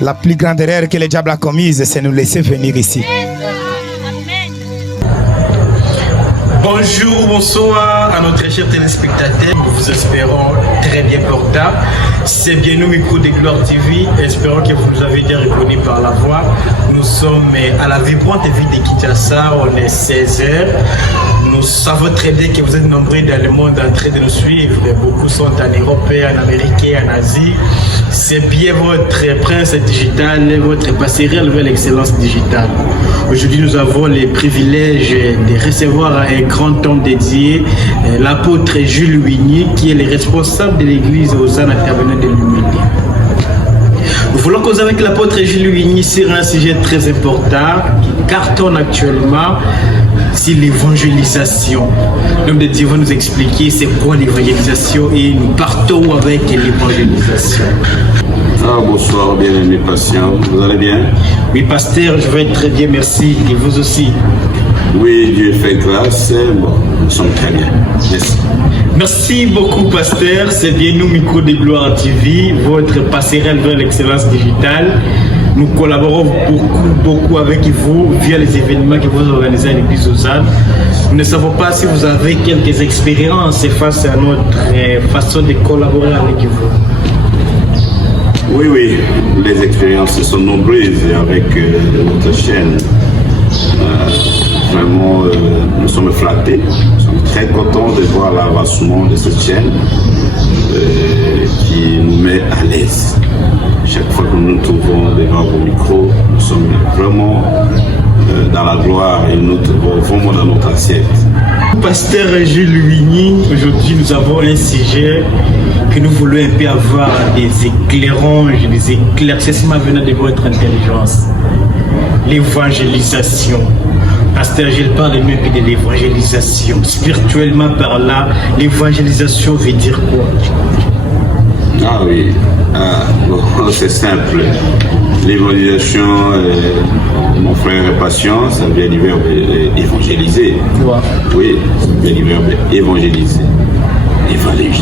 La plus grande erreur que le diable a commise, c'est nous laisser venir ici. Bonjour, bonsoir à nos très chers téléspectateurs. Nous vous espérons très bien portables. C'est bien nous, Micro de Gloire TV. Espérons que vous nous avez déjà reconnus par la voix. Nous sommes à la vibrante ville de Kinshasa. On est 16h. Nous savons très bien que vous êtes nombreux dans le monde en train de nous suivre. Beaucoup sont en Europe, en Amérique, en Asie. C'est bien votre prince digital, votre passerelle vers l'excellence digitale. Aujourd'hui, nous avons le privilège de recevoir un grand homme dédié, l'apôtre Jules Wigny, qui est le responsable de l'église aux ânes intervenants de l'humilité. Nous voulons causer avec l'apôtre Jules Wigny sur un sujet très important qui cartonne actuellement, c'est l'évangélisation. L'homme de Dieu va nous expliquer c'est quoi l'évangélisation et nous partons avec l'évangélisation. Bonsoir, bien-aimés patients, vous allez bien? Oui, pasteur, je vais très bien, merci. Et vous aussi? Oui, Dieu fait grâce. Bon, nous sommes très bien. Merci. Merci beaucoup, pasteur. C'est bien nous, Micro de Gloire TV, votre passerelle vers l'excellence digitale. Nous collaborons beaucoup avec vous via les événements que vous organisez à l'église aux ânes. Nous ne savons pas si vous avez quelques expériences face à notre façon de collaborer avec vous. Oui, les expériences sont nombreuses avec notre chaîne. Vraiment, nous sommes flattés. Nous sommes très contents de voir l'avancement de cette chaîne qui nous met à l'aise. Chaque fois que nous nous trouvons devant vos micros, nous sommes vraiment dans la gloire et nous trouvons vraiment dans notre assiette. Pasteur Jules Wigny, aujourd'hui nous avons un sujet que nous voulons un peu avoir des éclairanges, des éclaircissements venant de votre intelligence. L'évangélisation. Pasteur Gilles parle mieux que de l'évangélisation. Spirituellement par là, l'évangélisation veut dire quoi? Ah oui, bon, c'est simple. L'évangélisation, mon frère est patient, ça vient du verbe évangéliser. Oui, ça vient du verbe évangéliser.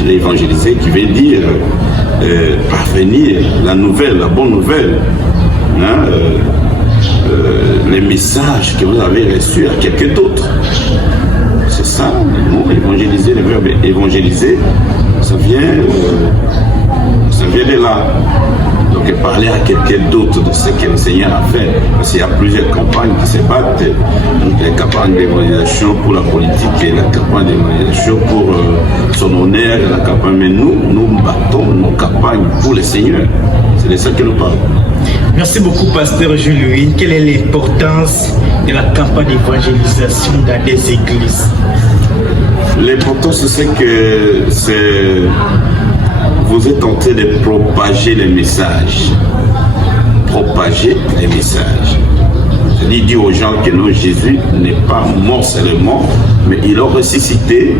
Évangéliser qui veut dire parvenir la nouvelle, la bonne nouvelle. Hein, les messages que vous avez reçus à quelqu'un d'autre. C'est ça, non, évangéliser, le verbe évangéliser, ça vient de là. Donc parler à quelqu'un d'autre de ce que le Seigneur a fait. Parce qu'il y a plusieurs campagnes qui se battent. La campagne d'évangélisation pour la politique et la campagne d'évangélisation pour son honneur et la campagne. Mais nous battons nos campagnes pour le Seigneur. C'est de ça que nous parlons. Merci beaucoup, pasteur Jules Wigny. Quelle est l'importance de la campagne d'évangélisation dans des églises? L'importance, c'est que vous êtes en train de propager les messages. Propager les messages. C'est-à-dire dire aux gens que non, Jésus n'est pas mort seulement, mais il a ressuscité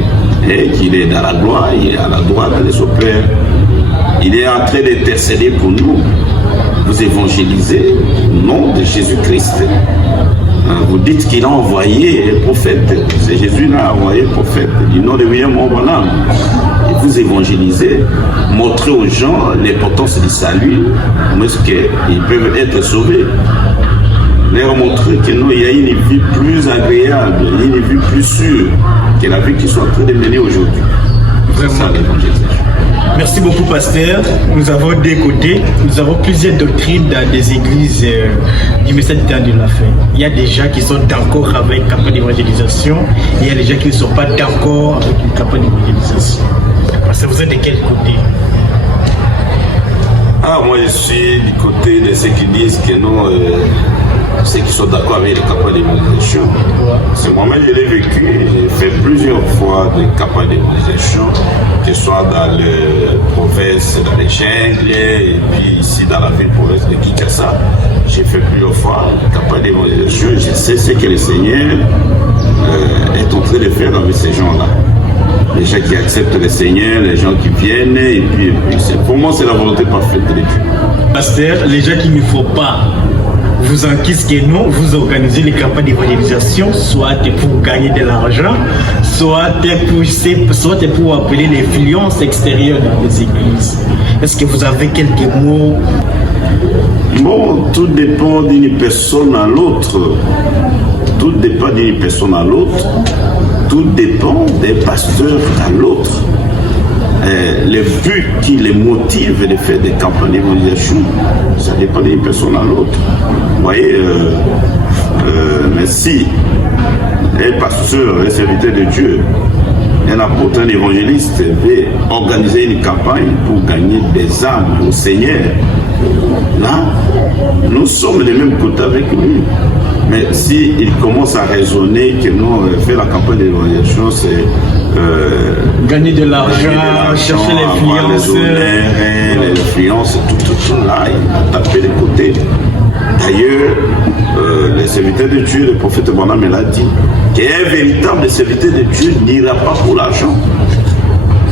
et qu'il est dans la gloire, il est à la droite de son Père. Il est en train d'intercéder pour nous. Vous évangélisez au nom de Jésus-Christ. Vous dites qu'il a envoyé les prophètes. C'est Jésus qui a envoyé les prophètes du nom de William Branham. Et vous évangélisez, montrez aux gens l'importance du salut, comment est-ce qu'ils peuvent être sauvés. Leur montrer que non, il y a une vie plus agréable, une vie plus sûre que la vie qu'ils sont en train de mener aujourd'hui. C'est ça l'évangélisation. Merci beaucoup, pasteur. Nous avons deux côtés. Nous avons plusieurs doctrines dans des églises du message du temps de la fin. Il y a des gens qui sont d'accord avec la campagne d'évangélisation. Il y a des gens qui ne sont pas d'accord avec une campagne d'évangélisation. Parce que vous êtes de quel côté? Moi je suis du côté de ceux qui disent que non, ceux qui sont d'accord avec les campagnes d'évangélisation. C'est moi-même, je l'ai vécu, j'ai fait plusieurs fois des campagnes d'évangélisation, que ce soit dans les provinces, dans les jungles, et puis ici dans la ville province de Kinshasa. J'ai fait plusieurs fois des campagnes d'évangélisation. Je sais ce que le Seigneur est en train de faire avec ces gens-là. Les gens qui acceptent le Seigneur, les gens qui viennent, et puis pour moi, c'est la volonté parfaite de Dieu. Pasteur, les gens qui ne font pas vous enquissent que non, vous organisez les campagnes d'évangélisation, soit pour gagner de l'argent, soit pour appeler l'influence extérieure dans les églises. Est-ce que vous avez quelques mots Bon, tout dépend d'une personne à l'autre. Tout dépend d'une personne à l'autre. Tout dépend des pasteurs à l'autre. Les buts qui les motivent de faire des campagnes d'évangélisation, ça dépend d'une personne à l'autre. Vous voyez, mais si un pasteur, un serviteur de Dieu, un apôtre, un évangéliste veut organiser une campagne pour gagner des âmes au Seigneur, là, nous sommes les mêmes côtés avec lui. Mais s'il commence à raisonner que non, faire la campagne d'évaluation, c'est gagner de l'argent, chercher l'influence, l'influence, tout là, il va taper les côtés. D'ailleurs, les serviteurs de Dieu, le prophète Branham l'a dit, qu'un véritable serviteur de Dieu n'ira pas pour l'argent.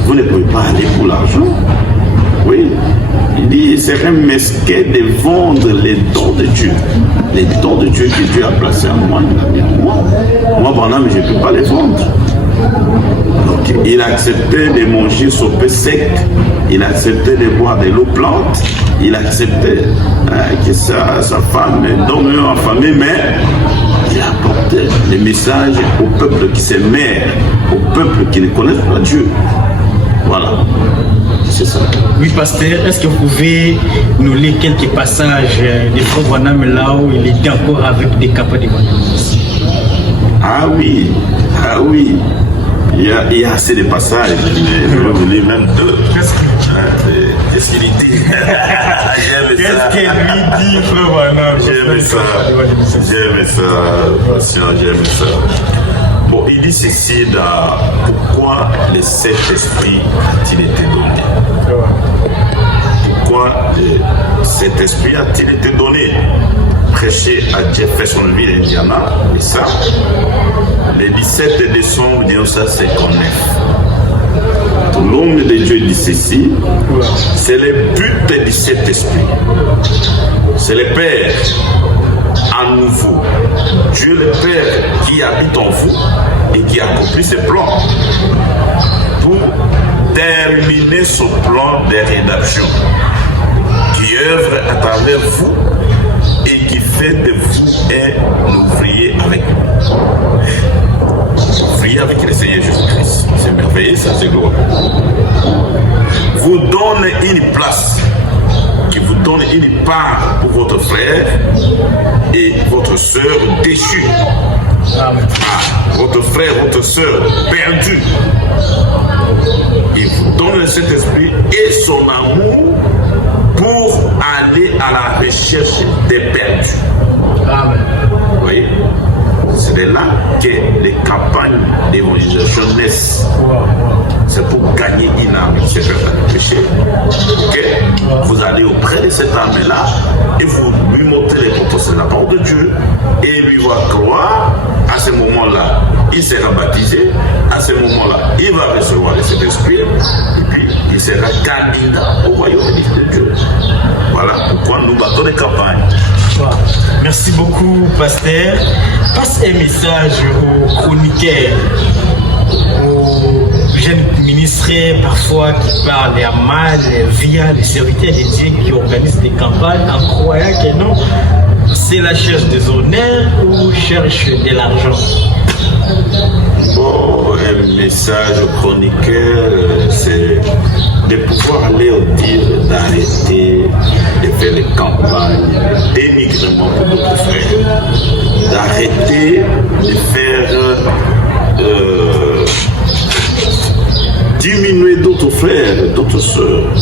Vous ne pouvez pas aller pour l'argent. Oui, il dit, il serait mesquin de vendre les dons de Dieu. Les dons de Dieu que Dieu a placés en moi, il a mis en moi. Moi, Branham, je ne peux pas les vendre. Donc, il acceptait de manger son pain sec, il acceptait de boire de l'eau plante, il acceptait que sa femme dormait en famille, mais il apportait les messages au peuple qui s'aimait, au peuple qui ne connaît pas Dieu. Voilà. C'est ça. Oui, pasteur, est-ce que vous pouvez nous lire quelques passages de Frère Branham là où il est encore avec des campagnes d'évangélisation? Ah oui. Il y a assez de passages, mais je vais vous lire même deux. Qu'est-ce qu'il dit? Qu'est-ce qu'il lui dit, Frère Branham? J'aime ça. Bon, il dit ceci pourquoi le Saint-Esprit a-t-il été donné? Pourquoi le Saint-Esprit a-t-il été donné? Prêché à Jeffersonville, Indiana, et ça, le 17 décembre 1959. L'homme de Dieu dit ceci, c'est le but du Saint-Esprit. C'est le Père à nouveau. Dieu le Père qui habite en vous et qui accomplit ses plans pour terminer son plan de rédaction, qui œuvre à travers vous et qui fait de vous un ouvrier avec nous. Ouvrier avec le Seigneur Jésus-Christ. C'est merveilleux, ça, c'est gloire. Vous donne une place, qui vous donne une part pour votre frère et votre soeur déchue. Votre frère, votre soeur perdu. Il vous donne le Saint-Esprit et son amour pour aller à la recherche des perdus. Amen. Vous voyez? C'est de là que les campagnes d'évangélisation naissent. C'est pour gagner une âme qui s'est faite à péché. Okay? Vous allez auprès de cette âme-là et vous lui montrez les propositions de la parole de Dieu et il lui va croire. À ce moment-là, il sera baptisé. À ce moment-là, il va recevoir le Saint-Esprit et puis il sera candidat au royaume de Dieu. Voilà pourquoi nous battons les campagnes. Merci beaucoup, pasteur. Passe un message aux chroniqueurs, aux jeunes ministres parfois qui parlent à mal via les serviteurs de Dieu qui organisent des campagnes en croyant que non, c'est la cherche des honneurs ou cherche de l'argent. Bon, un message aux chroniqueurs, c'est de pouvoir leur dire d'arrêter de faire les campagnes d'émigrement pour d'autres frères, d'arrêter de faire diminuer d'autres frères, d'autres soeurs,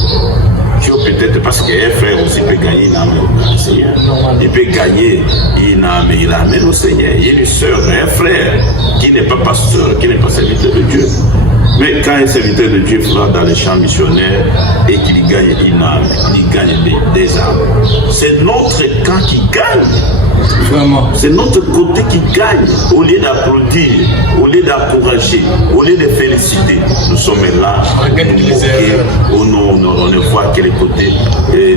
qui ont peut-être, parce qu'un frère aussi peut gagner une âme au Seigneur. Il peut gagner une âme et il l'amène au Seigneur. Il y a une soeur, un frère qui n'est pas pasteur, qui n'est pas serviteur de Dieu. Mais quand un serviteur de Dieu va dans les champs missionnaires et qu'il gagne une âme, il gagne des âmes. C'est notre camp qui gagne. Vraiment. C'est notre côté qui gagne. Au lieu d'applaudir, au lieu d'encourager, au lieu de féliciter, nous sommes là. On ne voit que les côtés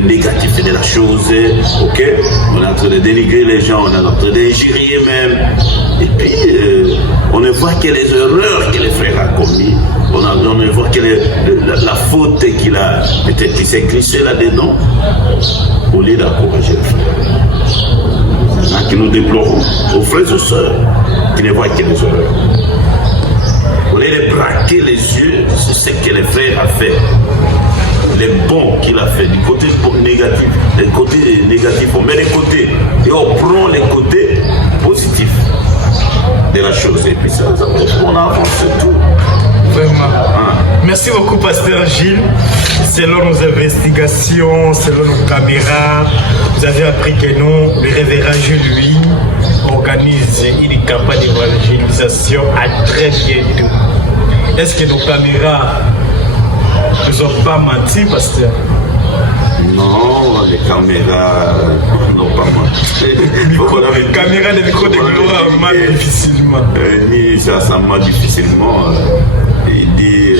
négatifs de la chose. Okay? On est en train de dénigrer les gens, on est en train d'injurier même. Et puis, on ne voit que les erreurs que les frères ont commises. On ne voit que la faute qu'il a, peut-être qu'il s'est glissé là-dedans, au lieu d'encourager les frères. Maintenant que nous déplorons aux frères et aux sœurs qui ne voient que les erreurs. Au lieu de braquer les yeux sur ce que les frères ont fait, les bons qu'il a fait, du côté négatif, les côtés négatifs, on met les côtés et on prend les côtés positifs de la chose. Et puis ça on avance tout. Vraiment. Merci beaucoup, Pasteur Gilles. Selon nos investigations, selon nos caméras, vous avez appris que nous, le révérend Jules, lui, organise une campagne d'évangélisation à très bientôt. Est-ce que nos caméras ne nous ont pas menti, Pasteur? Non, les caméras n'ont pas menti. Les caméras de micro de gloire marchent difficilement. Ça marche difficilement. Il dit,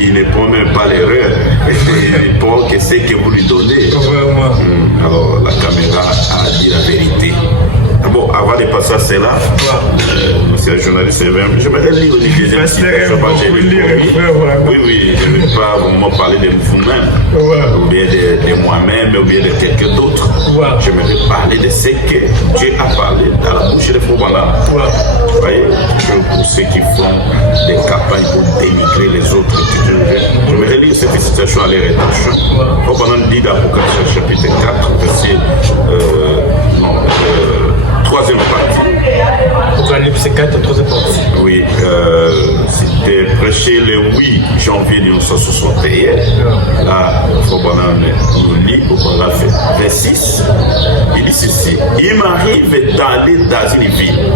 il ne prend même pas l'erreur. Il prend que c'est que vous lui donnez. Vraiment. Alors la caméra a dit la vérité. Bon, avant de passer à cela, monsieur le journaliste, j'aimerais lire une deuxième citation. Oui, je ne vais pas vraiment parler de vous-même, ou bien de moi-même, ou bien de quelqu'un d'autre. J'aimerais parler de ce que Dieu a parlé dans la bouche des faux bananes. Vous voyez, pour ceux qui font des campagnes pour dénigrer les autres, j'aimerais lire cette citation à la rédaction. Faux bananes dit d'Apocalypse chapitre 4, verset 3e partie. Apocalypse 4, 3e partie. Oui, c'était prêché le 8 janvier 1961. Là, Fobanan nous lit au paragraphe 26. Il dit ceci: il m'arrive d'aller dans une ville.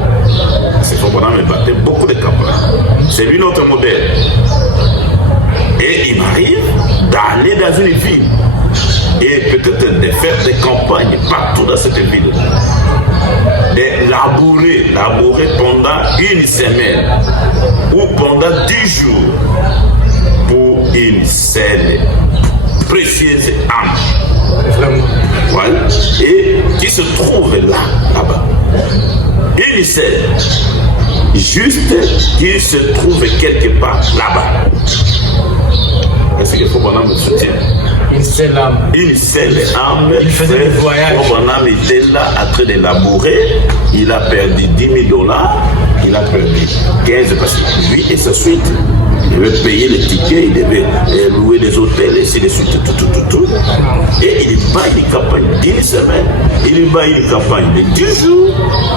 C'est Fobanan me battait beaucoup de campagnes. C'est lui notre modèle. Et il m'arrive d'aller dans une ville et peut-être de faire des campagnes partout dans cette ville. De labourer pendant une semaine ou pendant 10 jours pour une seule précieuse âme. Voilà. Et qui se trouve là-bas. Une seule. Juste qui se trouve quelque part là-bas. Est-ce qu'il faut qu'on me soutienne? Une seule âme. Une seule âme. Il faisait des voyages. Mon âme était là en train de labourer. Il a perdu $10 000. Il a perdu 15 parce que lui et sa suite, il devait payer les tickets, il devait louer des hôtels, et ainsi de suite, tout. Et il bat une campagne d'une semaine. Il bat une campagne de 10 jours.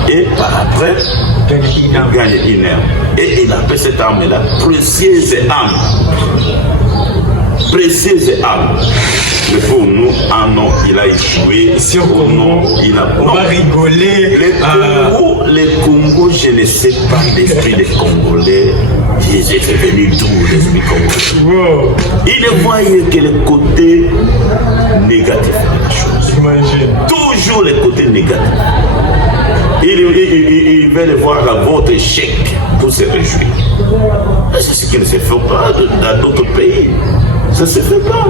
Et par après, il gagne une âme. Et il appelle cette âme-là précieuse âme. Précieuse âme. Mais pour nous, non, il a échoué. Si on va rigoler. Les Congo, je ne sais pas l'esprit des Congolais. Jésus est venu d'où l'esprit congolais? Wow. Il ne voyait que le côté négatif de la chose. Imagine. Toujours le côté négatif. Il veut le voir à votre échec pour se réjouir. C'est ce qui ne se fait pas dans d'autres pays. Ça ne se fait pas.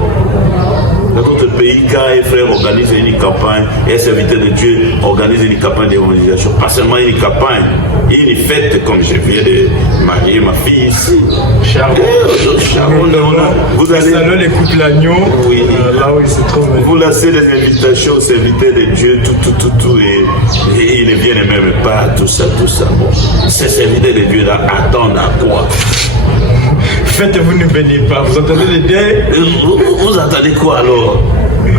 Dans d'autres pays, quand un frère organise une campagne, et un serviteur de Dieu organise une campagne d'évangélisation, pas seulement une campagne, une fête, comme je viens de marier ma fille ici. Sharon, vous allez. Salon les couples l'agneau. Oui. Là où il se trouve. Vous lancez des invitations aux serviteurs de Dieu, tout, et ils ne viennent même pas, tout ça. Bon, ces serviteurs de Dieu là attendent à quoi? Faites-vous ne venez pas, vous entendez les dés? Vous attendez quoi alors?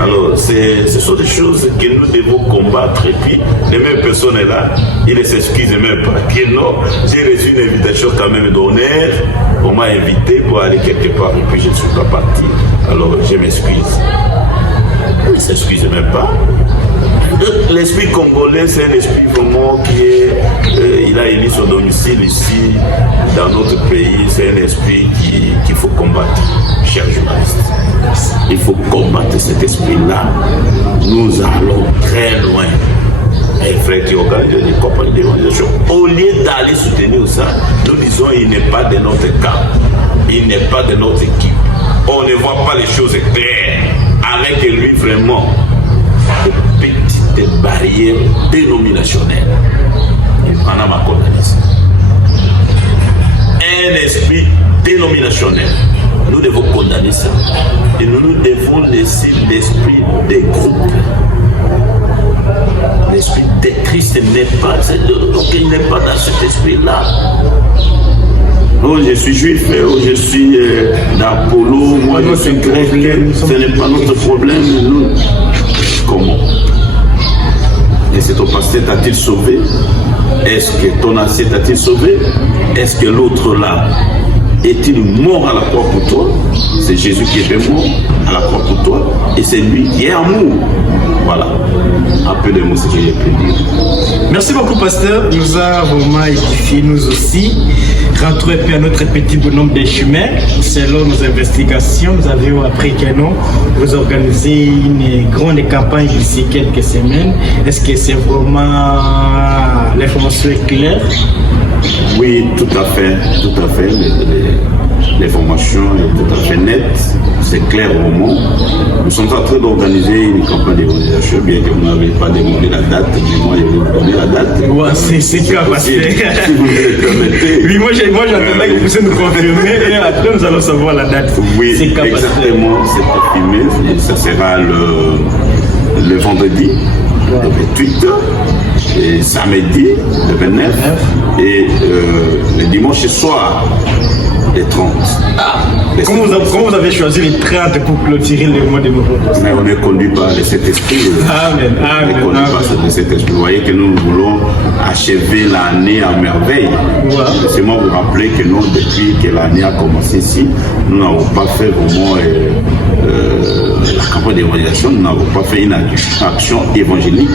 Alors, ce sont des choses que nous devons combattre. Et puis, les mêmes personnes là, ils ne s'excusent même pas. Que non, j'ai reçu une invitation quand même d'honneur. On m'a invité pour aller quelque part et puis je ne suis pas parti. Alors, je m'excuse. Ils ne s'excusent même pas. L'esprit congolais, c'est un esprit vraiment qui est. Il a élu son domicile ici, dans notre pays. C'est un esprit qu'il faut combattre, chers journalistes. Il faut combattre cet esprit-là. Nous allons très loin. Un frère qui organise des compagnies d'évangélisation, au lieu d'aller soutenir ça, nous disons il n'est pas de notre camp, il n'est pas de notre équipe. On ne voit pas les choses claires. Avec lui, vraiment, des petites barrières dénominationnelles. Il en a ma condamnation. un esprit dénominationnel. Nous devons condamner ça. Et nous devons laisser l'esprit des groupes. L'esprit de Christ n'est pas, donc il n'est pas dans cet esprit-là. Oh, je suis juif, oh, je suis d'Apollo, moi je suis grec, ce n'est pas notre problème. Nous. Comment? Et c'est ton pasteur t'a-t-il sauvé? Est-ce que ton assiette t'a-t-il sauvé? Est-ce que l'autre là est-il mort à la croix pour toi? C'est Jésus qui était mort à la croix pour toi et c'est lui qui est amour. Voilà, un peu de mots, ce que j'ai pu dire. Merci beaucoup, pasteur. Nous avons vraiment édifié, nous aussi. Rentrons un peu à notre petit bonhomme des chemins. Selon nos investigations, nous avions appris que non, vous organisez une grande campagne d'ici quelques semaines. Est-ce que c'est vraiment l'information est claire? Oui, tout à fait, tout à fait. L'information est tout à fait nette, c'est clair au moment. Nous sommes en train d'organiser une campagne d'évangélisation, bien que vous n'avez pas demandé la date, mais moi je vais vous donner la date. Ouais, c'est clair, parce que si vous me le permettez. Oui, moi j'attendais que vous puissiez nous confirmer et après nous allons savoir la date. Oui, exactement, c'est confirmé. Ça sera le vendredi, le 28. Et samedi, le 29, et le dimanche soir, les 30. Comment vous avez choisi les 30 pour clôturer le mois de novembre? Mais on est conduit par le Saint-Esprit. Amen. On est conduit par le Saint-Esprit. Vous voyez que nous voulons achever l'année à merveille. Laissez-moi vous rappeler que nous, depuis que l'année a commencé ici, nous n'avons pas fait vraiment la campagne d'évangélisation, nous n'avons pas fait une action évangélique.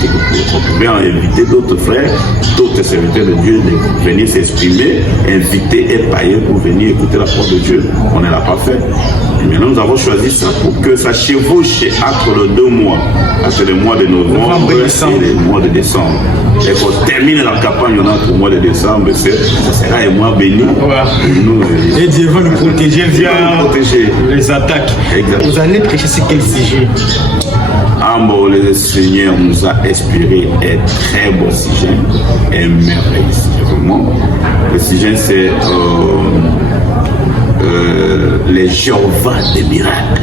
On pouvait inviter d'autres frères, d'autres serviteurs de Dieu de venir s'exprimer, inviter et payer pour venir écouter la parole de Dieu. On ne l'a pas fait. Et maintenant, nous avons choisi ça pour que ça chevauche entre les 2 mois, entre le mois de novembre et le mois de décembre. Et qu'on termine la campagne entre le mois de décembre, ça sera un mois béni. Et Dieu va nous protéger via les attaques. Exactement. Vous allez prêcher sur quel sujet? Bon, le Seigneur nous a inspiré un très beau sujet, un merveilleux sujet, vraiment. Le sujet, c'est les Jéhovah des miracles.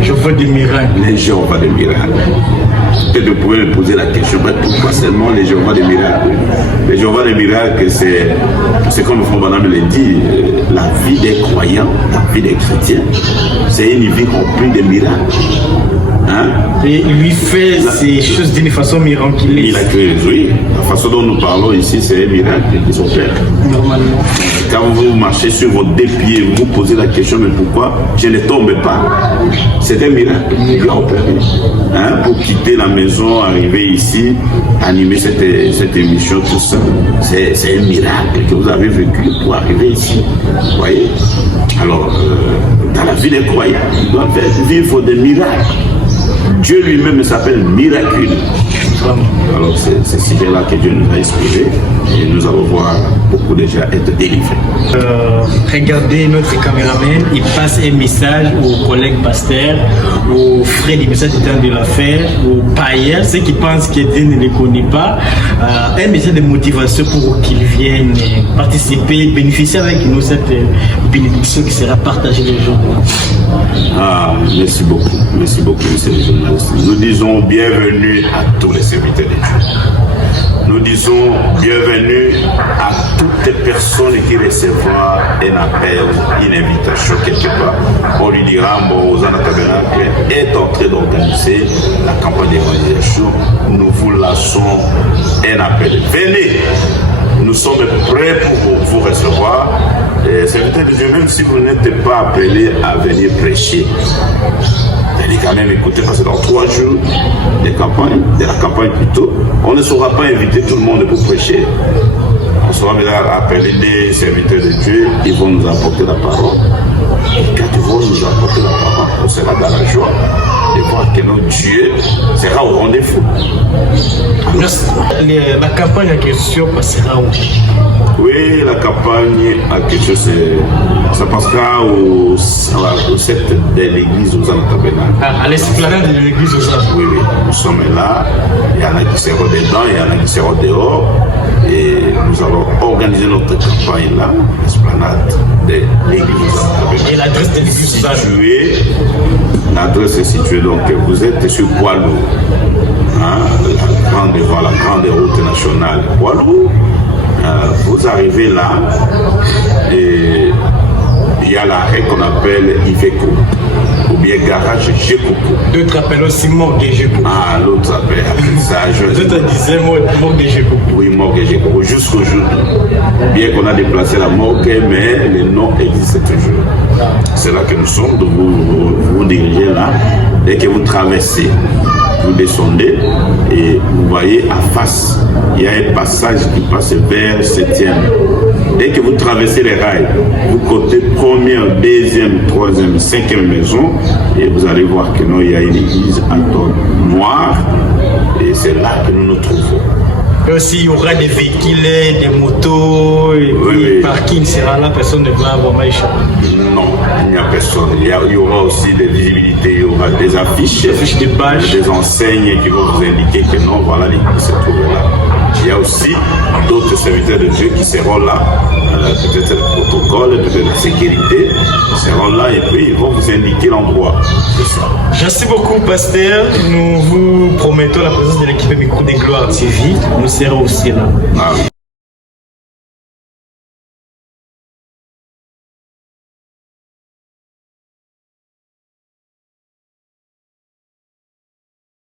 Jéhovah des miracles. Les Jéhovah des miracles. Peut-être vous pouvez me poser la question, mais pourquoi seulement les Jéhovah des miracles? Les Jéhovah des miracles, c'est comme Frère Branham l'a dit, la vie des croyants, la vie des chrétiens, c'est une vie remplie de miracles. Hein? Et lui fait ces choses d'une façon miraculeuse. Miraculeuse, oui. La façon dont nous parlons ici, c'est un miracle qui s'opère. Normalement. Quand vous marchez sur vos 2 pieds, vous vous posez la question, mais pourquoi je ne tombe pas? C'est un miracle qui a opéré. Hein? Pour quitter la maison, arriver ici, animer cette émission, tout ça, c'est un miracle que vous avez vécu pour arriver ici. Vous voyez? Alors, dans la vie des croyants, ils doivent vivre des miracles. Dieu lui-même s'appelle miraculeux. Alors c'est ce sujet-là que Dieu nous a inspiré et nous allons voir beaucoup déjà être délivrés. Regardez notre caméraman, il passe un message aux collègues pasteurs, aux frères du message du temps de l'affaire, aux païens, ceux qui pensent que Dieu ne les connaît pas, un message de motivation pour qu'ils viennent participer, bénéficier avec nous cette bénédiction qui sera partagée les jours. Merci beaucoup, monsieur le journaliste. Nous disons bienvenue à tous les serviteurs de Dieu. Nous disons bienvenue à toutes les personnes qui recevront un appel, une invitation quelque part. On lui dira, Hosanna Tabernacle est en train d'organiser la campagne d'évangélisation. Nous vous lançons un appel. Venez, nous sommes prêts pour vous recevoir. Serviteurs de Dieu, même si vous n'êtes pas appelés à venir prêcher, allez quand même écouter parce que dans 3 jours de la campagne plutôt, on ne saura pas inviter tout le monde pour prêcher. On sera appeler des serviteurs de Dieu, ils vont nous apporter la parole. Et quand ils vont nous apporter la parole, on sera dans la joie de voir que notre Dieu sera au rendez-vous. La campagne en question passera où? Oui, la campagne en question, ça passera au 7 de l'église aux Tabernacle. À l'esplanade de l'église aux Anges. Oui, nous sommes là. Il y en a qui seront dedans, il y en a qui seront dehors. Et nous allons organiser notre campagne là, l'esplanade de l'église. Et l'adresse de l'église l'adresse est située, donc vous êtes sur Poilou, hein, la grande route nationale Poilou. Vous arrivez là et il y a l'arrêt qu'on appelle Iveco ou bien garage Gécoco. D'autres appellent aussi morgue Gécoco. Ah, l'autre appelle ça. D'autres disaient morgue Gécoco. Oui, morgue Gécoco, jusqu'au jour. Bien qu'on a déplacé la morgue, mais le nom existe toujours. C'est là que nous sommes, donc vous dirigez là. Dès que vous traversez, vous descendez et vous voyez à face, il y a un passage qui passe vers 7e. Dès que vous traversez les rails, vous côté première, deuxième, troisième, cinquième maison et vous allez voir que non, il y a une église en ton noir et c'est là que nous nous trouvons. Et aussi, il y aura des véhicules, des motos, et oui. Le parking sera là, personne ne va avoir mal échappé. Non, il n'y a personne. Il y aura aussi des visibilités, il y aura des affiches, des pages, des enseignes qui vont vous indiquer que non, voilà l'église se trouve là. Il y a aussi d'autres serviteurs de Dieu qui seront là, peut-être le protocole, peut-être la sécurité, ils seront là et puis ils vont vous indiquer l'endroit. Merci beaucoup, pasteur. Nous vous promettons la présence de l'équipe Micro des Gloires TV. Nous serons aussi là. Ah.